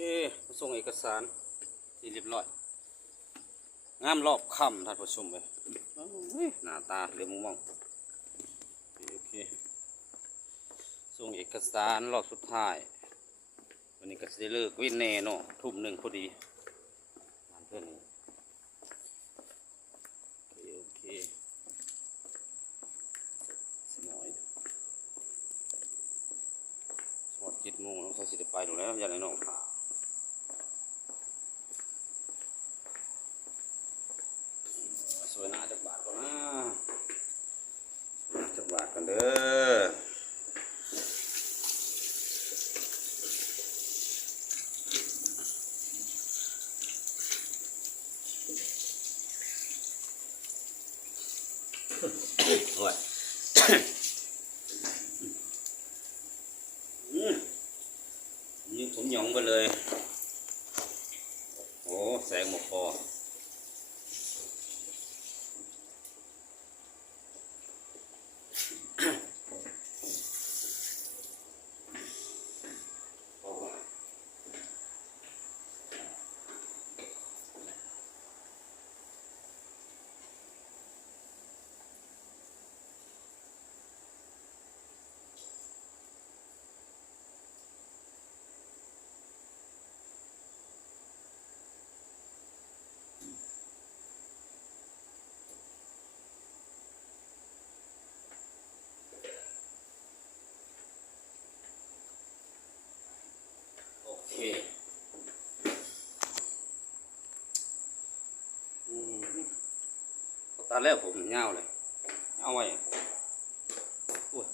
เคส่งเอกสารที่เรียบร้อยงามรอบค่ำท่านผู้ชมเลยหน้าตาเหลือมมองโอเคส่งเอกสารรอบสุดท้ายวันนี้ก็จะเลิกวิ่งแน่เนาะทุ่มหนึ่งพอดีงานเพื่อนนี่โอเคสมอยสมอด7 โมงต้องใช้สิทธิ์ไปดูแล้วอย่าได้นอกผ่าสวยหนาจากบาทก่อนนะจากบาทกันเด้อโอ้ยยิงผมหยองไปเลยโอ้แสงหมกพอโอเคตอนแรกผมเงาเลยเอาไว้อุ้ย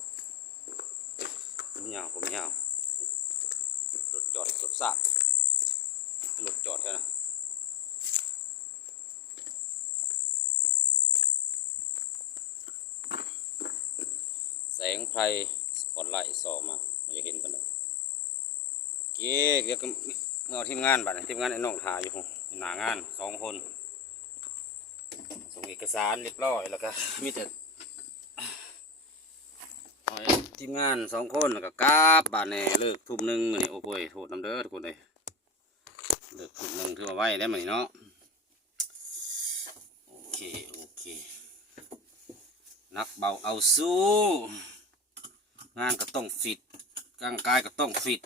ผมเงารถจอดรถซาบรถจอดนะแสงไฟสปอตไลท์ส่องมาไม่จะเห็นกันเลยเก๊กเดี๋ยวก็เอาทีมงานบัดทีมงานไอ้น้องถ่ายอยู่หน้างาน2 คนส่งเอกสารเรียบร้อยแล้วก็มีแต่ทีมงาน2 คนแล้วก็กราบบานแน่เลิกทุ่มหนึ่งนี่โอ้ยโทษน้ำเด้อทุกคนเลยเลิกทุ่มหนึ่งถือว่าไว้ได้ไหมเนาะโอเคนักเบาเอาสู้งานก็ต้องฟิตร่างกายก็ต้องฟิต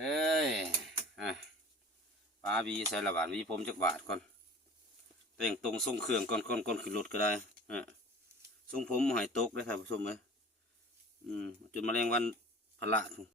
เอ้ยปลาบีใส่ละบาทวีผมจักบาทก่อนแต่งตรงทรงเครื่องก่อนขึ้นรถก็ได้ทรงผมหายตกได้ท่านผู้ชมเลยจนแมลงวันพละ